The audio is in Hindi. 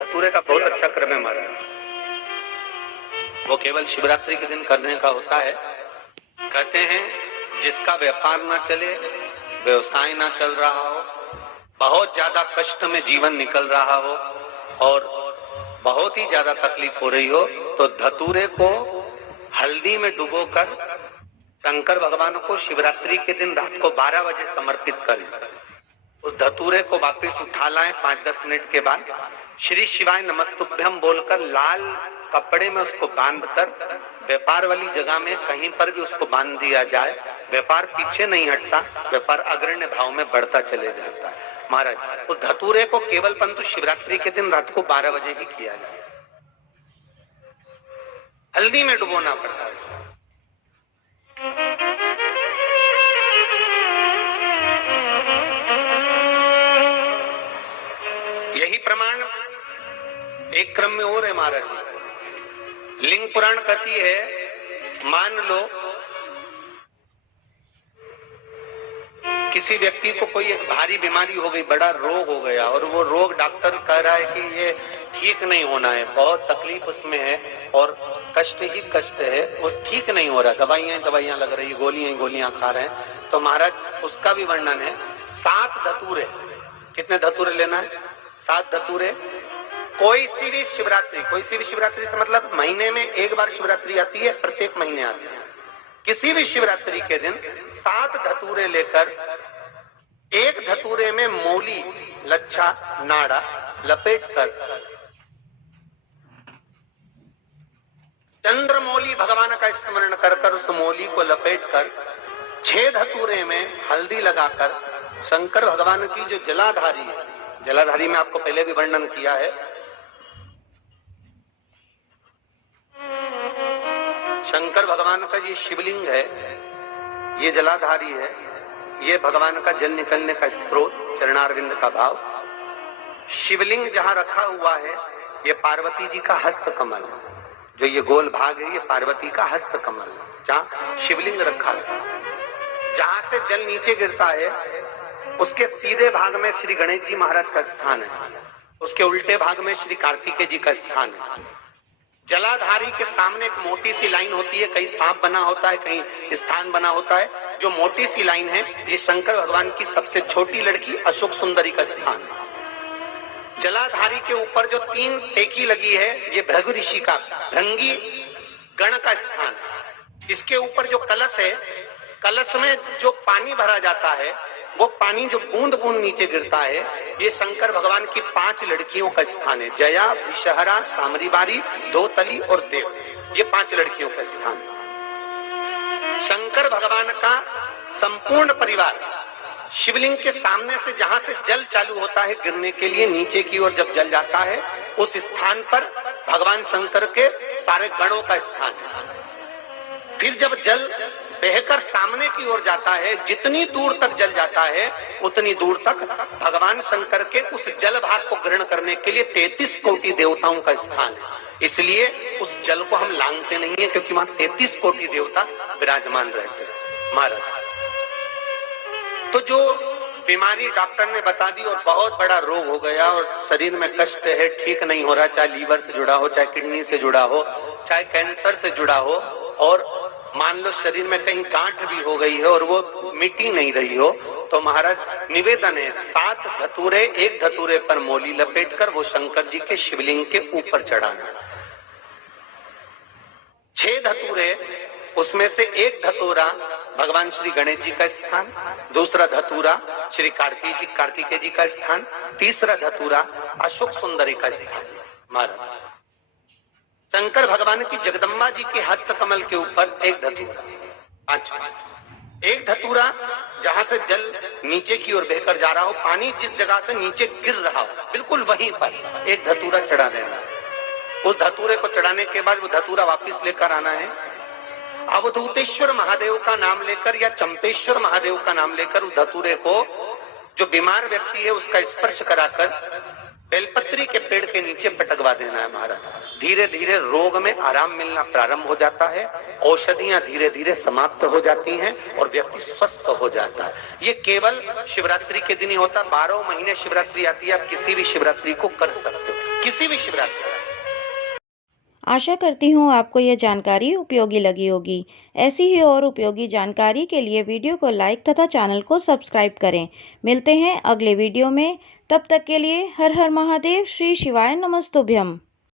धतूरे का बहुत अच्छा क्रम है महाराज। वो केवल शिवरात्रि के दिन करने का होता है। कहते हैं जिसका व्यापार ना चले, व्यवसाय ना चल रहा हो, बहुत ज्यादा कष्ट में जीवन निकल रहा हो और बहुत ही ज्यादा तकलीफ हो रही हो, तो धतूरे को हल्दी में डुबोकर शंकर भगवान को शिवरात्रि के दिन रात को 12 बजे समर्पित करें। उस धतूरे को वापस उठा लाएं 5-10 मिनट के बाद, श्री शिवाय नमस्तुभ्यम बोलकर लाल कपड़े में उसको बांधकर व्यापार वाली जगह में कहीं पर भी उसको बांध दिया जाए। व्यापार पीछे नहीं हटता, व्यापार अग्रण्य भाव में बढ़ता चले जाता है। महाराज उस धतूरे को केवल परंतु शिवरात्रि के दिन रात को 12 बजे ही किया जाए। हल्दी में डुबोना पड़ता है। यही प्रमाण एक क्रम में और है महाराज। लिंग पुराण कहती है, मान लो किसी व्यक्ति को कोई एक भारी बीमारी हो गई, बड़ा रोग हो गया और वो रोग डॉक्टर कह रहा है कि ये ठीक नहीं होना है, बहुत तकलीफ उसमें है और कष्ट ही कष्ट है, वो ठीक नहीं हो रहा, दवाइयां लग रही, गोलियां खा रहे हैं। तो महाराज उसका भी वर्णन है। 7 धतूरे, कितने धतूरे लेना है? 7 धतूरे। कोई सी भी शिवरात्रि से मतलब महीने में एक बार शिवरात्रि आती है, प्रत्येक महीने आती है। किसी भी शिवरात्रि के दिन 7 धतूरे लेकर, एक धतूरे में मौली, लच्छा, नाड़ा लपेटकर चंद्रमौली भगवान का स्मरण कर उस मौली को लपेटकर 6 धतूरे में हल्दी लगाकर शंकर भगवान की जो जलाधारी है, जलाधारी में आपको पहले भी वर्णन किया है, शंकर भगवान का ये शिवलिंग है, ये जलाधारी है, ये भगवान का जल निकलने का स्रोत, चरणारविंद का भाव। शिवलिंग जहां रखा हुआ है ये पार्वती जी का हस्त कमल, जो ये गोल भाग है ये पार्वती का हस्त कमल, जहां शिवलिंग रखा है। जहां से जल नीचे गिरता है उसके सीधे भाग में श्री गणेश जी महाराज का स्थान है, उसके उल्टे भाग में श्री कार्तिकेय जी का स्थान है। जलाधारी के सामने एक मोटी सी लाइन होती है, कहीं सांप बना होता है, कहीं स्थान बना होता है। जो मोटी सी लाइन है ये शंकर भगवान की सबसे छोटी लड़की अशोक सुंदरी का स्थान है। जलाधारी के ऊपर जो 3 टेकी लगी है ये भृगु ऋषि का, भृंगी गण का स्थान है। इसके ऊपर जो कलश है, कलश में जो पानी भरा जाता है वो पानी जो बूंद बूंद नीचे गिरता है ये शंकर भगवान की 5 लड़कियों का स्थान है। जया, विषहरा, सामरीबारी, धोतली और देव, ये 5 लड़कियों का स्थान है। शंकर भगवान का संपूर्ण परिवार शिवलिंग के सामने से जहां से जल चालू होता है गिरने के लिए नीचे की ओर जब जल जाता है, उस स्थान पर भगवान शंकर के सारे गणों का स्थान है। फिर जब जल बहकर सामने की ओर जाता है, जितनी दूर तक जल जाता है उतनी दूर तक भगवान शंकर के उस जल भाग को ग्रहण करने के लिए 33 कोटि देवताओं का स्थान है। इसलिए उस जल को हम लांघते नहीं है, क्योंकि वहां 33 कोटि देवता विराजमान रहते हैं महाराज। तो जो बीमारी डॉक्टर ने बता दी और बहुत बड़ा रोग हो गया और शरीर में कष्ट है, ठीक नहीं हो रहा, चाहे लीवर से जुड़ा हो, चाहे किडनी से जुड़ा हो, चाहे कैंसर से जुड़ा हो, और मान लो शरीर में कहीं गांठ भी हो गई है और वो मिटी नहीं रही हो, तो महाराज निवेदन है 7 धतूरे, एक धतूरे पर मौली लपेटकर वो शंकर जी के शिवलिंग के ऊपर चढ़ाना। 6 धतूरे, उसमें से एक धतूरा भगवान श्री गणेश जी का स्थान, दूसरा धतूरा श्री कार्तिकेय जी का स्थान, तीसरा धतूरा अशोक सुंदरी का स्थान। महाराज शंकर भगवान की जगदम्बा जी के हस्त कमल के ऊपर एक धतूरा, एक धतूरा जहां से जल नीचे की ओर बहकर जा रहा हो, पानी जिस जगह से नीचे गिर रहा हो बिल्कुल वहीं पर एक धतूरा चढ़ा देना। उस धतूरे को चढ़ाने के बाद वो धतूरा वापस लेकर आना है। अवधूतेश्वर महादेव का नाम लेकर या चंपेश्वर महादेव का नाम लेकर उस धतूरे को, जो बीमार व्यक्ति है उसका स्पर्श कराकर बेलपत्री के पेड़ के नीचे पटकवा देना है महाराज। धीरे धीरे रोग में आराम मिलना प्रारंभ हो जाता है, औषधियां धीरे धीरे समाप्त हो जाती हैं और व्यक्ति स्वस्थ हो जाता है। ये केवल शिवरात्रि के दिन ही होता। 12 महीने शिवरात्रि आती है, आप किसी भी शिवरात्रि को कर सकते हो, किसी भी शिवरात्रि। आशा करती हूँ आपको यह जानकारी उपयोगी लगी होगी। ऐसी ही और उपयोगी जानकारी के लिए वीडियो को लाइक तथा चैनल को सब्सक्राइब करें। मिलते हैं अगले वीडियो में। तब तक के लिए हर हर महादेव। श्री शिवाय नमस्तुभ्यम।